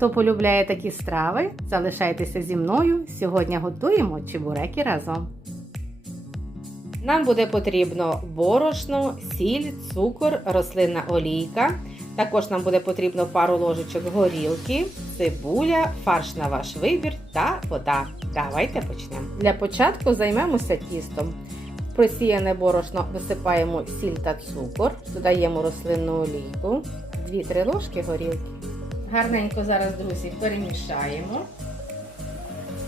Хто полюбляє такі страви, залишайтеся зі мною. Сьогодні готуємо чебуреки разом. Нам буде потрібно борошно, сіль, цукор, рослинна олійка. Також нам буде потрібно пару ложечок горілки, цибуля, фарш на ваш вибір та вода. Давайте почнемо. Для початку займемося тістом. Просіяне борошно висипаємо сіль та цукор, додаємо рослинну олійку, 2-3 ложки горілки. Гарненько зараз, друзі, перемішаємо.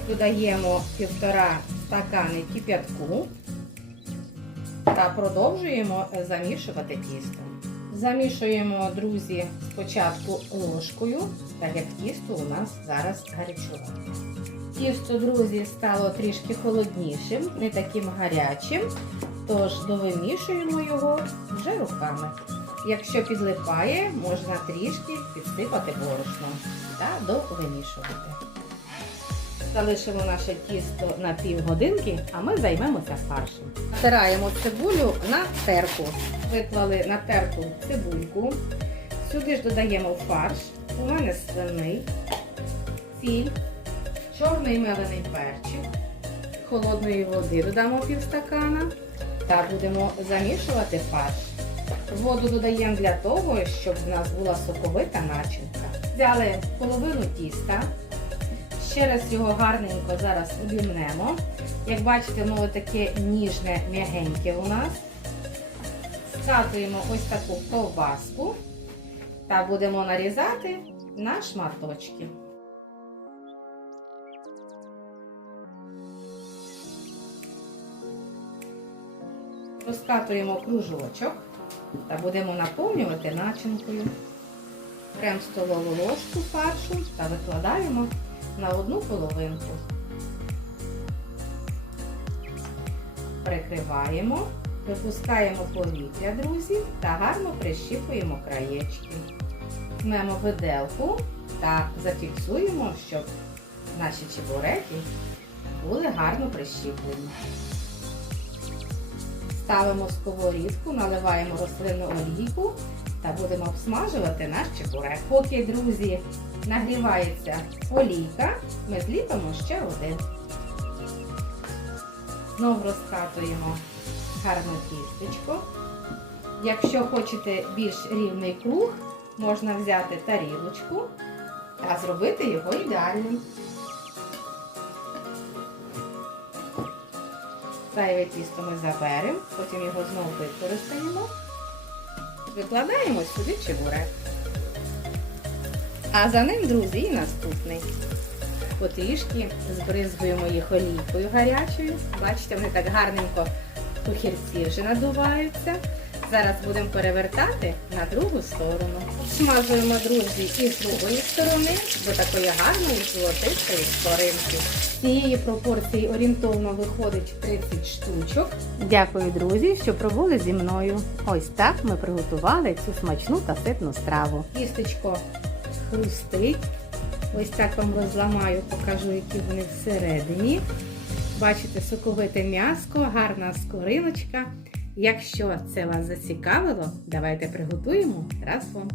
Додаємо півтора стакани кип'ятку та продовжуємо замішувати тісто. Замішуємо, друзі, спочатку ложкою, так як тісто у нас зараз гарячувате. Тісто, друзі, стало трішки холоднішим, не таким гарячим, тож довимішуємо його вже руками. Якщо підлипає, можна трішки підсипати борошном та довимішувати. Залишимо наше тісто на півгодинки, а ми займемося фаршем. Натираємо цибулю на терку. Виклали на терку цибульку. Сюди ж додаємо фарш. У мене свиний, сіль, чорний мелений перчик, холодної води додамо півстакана та будемо замішувати фарш. Воду додаємо для того, щоб в нас була соковита начинка. Взяли половину тіста. Ще раз його гарненько зараз обімнемо. Як бачите, воно таке ніжне, м'ягеньке у нас. Скатуємо ось таку ковбаску та будемо нарізати на шматочки. Розкатуємо кружочок та будемо наповнювати начинкою. Беремо столову ложку фаршу та викладаємо на одну половинку. Прикриваємо, випускаємо повітря, друзі, та гарно прищіпуємо краєчки. Візьмемо виделку та зафіксуємо, щоб наші чебуреки були гарно прищіплені. Ставимо сковорідку, наливаємо рослинну олійку та будемо обсмажувати наш чебурек. Поки, друзі, нагрівається олійка, ми зліпимо ще один. Знов розкатуємо гарне тістечко. Якщо хочете більш рівний круг, можна взяти тарілочку та зробити його ідеальним. Зайве тісто ми заберемо, потім його знову використаємо. Викладаємо сюди чебурек. А за ним, друзі, і наступний. Потрішки збризгуємо їх олійкою гарячою. Бачите, вони так гарненько тухірці вже надуваються. Зараз будемо перевертати на другу сторону. Смажуємо, друзі, і з другої сторони до такої гарної золотистої скоринки. З цієї пропорції орієнтовно виходить 30 штучок. Дякую, друзі, що пробули зі мною. Ось так ми приготували цю смачну та ситну страву. Тістечко хрустить. Ось так вам розламаю, покажу, які вони всередині. Бачите, соковите м'яско, гарна скориночка. Якщо це вас зацікавило, давайте приготуємо разом.